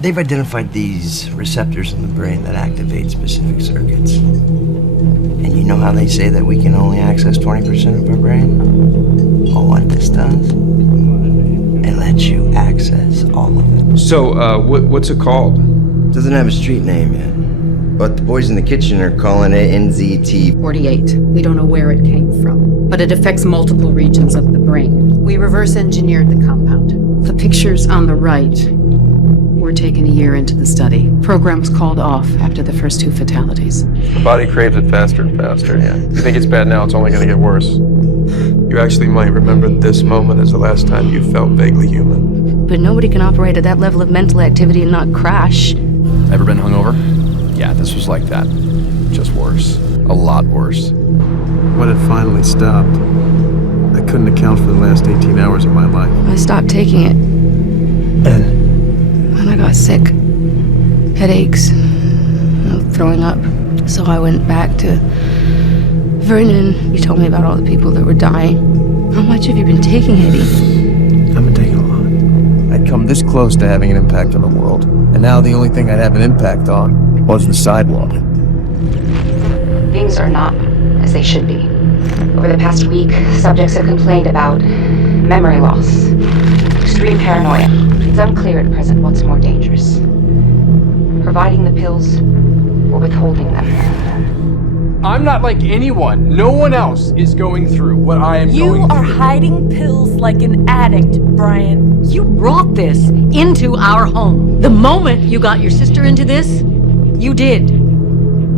They've identified these receptors in the brain that activate specific circuits. And you know how they say that we can only access 20% of our brain? Well, what this does, it lets you access all of it. So, what's it called? Doesn't have a street name yet, but the boys in the kitchen are calling it NZT. 48. We don't know where it came from, but it affects multiple regions of the brain. We reverse engineered the compound. The pictures on the right were taken a year into the study. Programs called off after the first 2 fatalities. The body craves it faster and faster, yeah. You think it's bad now, it's only gonna get worse. You actually might remember this moment as the last time you felt vaguely human. But nobody can operate at that level of mental activity and not crash. Ever been hungover? Yeah, this was like that. Just worse. A lot worse. When it finally stopped, I couldn't account for the last 18 hours of my life. I stopped taking it. And I got sick. Headaches. Throwing up. So I went back to Vernon. He told me about all the people that were dying. How much have you been taking, Eddie? I've been taking a lot. I'd come this close to having an impact on the world, and now the only thing I'd have an impact on was the sidewalk. Things are not as they should be. Over the past week, subjects have complained about memory loss, extreme paranoia. It's unclear at present what's more dangerous: providing the pills or withholding them. I'm not like anyone. No one else is going through what I am going through. You are hiding pills like an addict, Brian. You brought this into our home. The moment you got your sister into this, you did.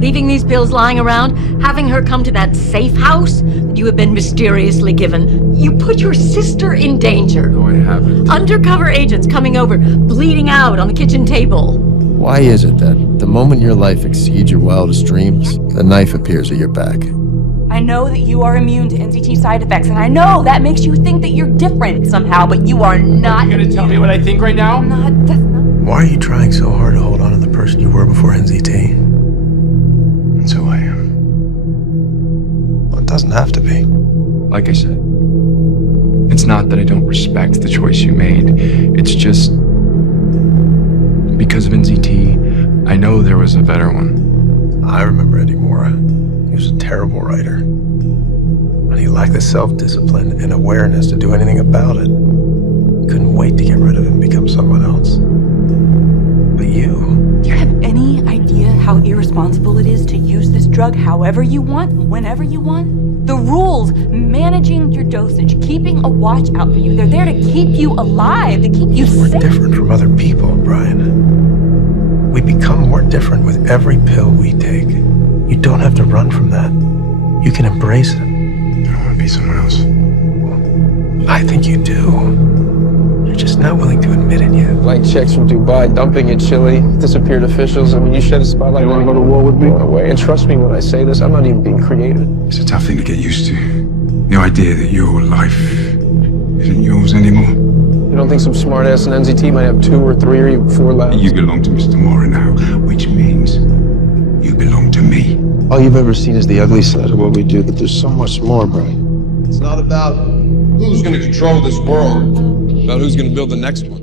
Leaving these pills lying around, having her come to that safe house that you have been mysteriously given. You put your sister in danger. No, I haven't. Undercover agents coming over, bleeding out on the kitchen table. Why is it that the moment your life exceeds your wildest dreams, the knife appears at your back? I know that you are immune to NZT side effects, and I know that makes you think that you're different somehow, but you are not. You're gonna tell me what I think right now? That's not. Why are you trying so hard to hold on to the person you were before NZT? That's who I am. Well, it doesn't have to be. Like I said, it's not that I don't respect the choice you made. It's just because of NZT, I know there was a better one. I remember Eddie Morra. He was a terrible writer. And he lacked the self-discipline and awareness to do anything about it. Couldn't wait to get rid of him and become someone else. But you... Do you have any idea how irresponsible it is to use this drug however you want, whenever you want? The rules, managing your dosage, keeping a watch out for you, they're there to keep you alive, to keep you safe. We're different from other people, Brian. We become more different with every pill we take. You don't have to run from that. You can embrace it. I don't want to be someone else. I think you do. You're just not willing to admit it yet. Blank checks from Dubai, dumping in Chile, disappeared officials. I mean, you shed a spotlight. You want to go to war with me? Away. And trust me when I say this, I'm not even being creative. It's a tough thing to get used to. The idea that your life isn't yours anymore. You don't think some smartass in NZT might have 2 or 3 or even 4 labs? You belong to Mr. Morra now, which means you belong to me. All you've ever seen is the ugly side of what we do, but there's so much more, Brian. It's not about who's going to control this world, about who's going to build the next one.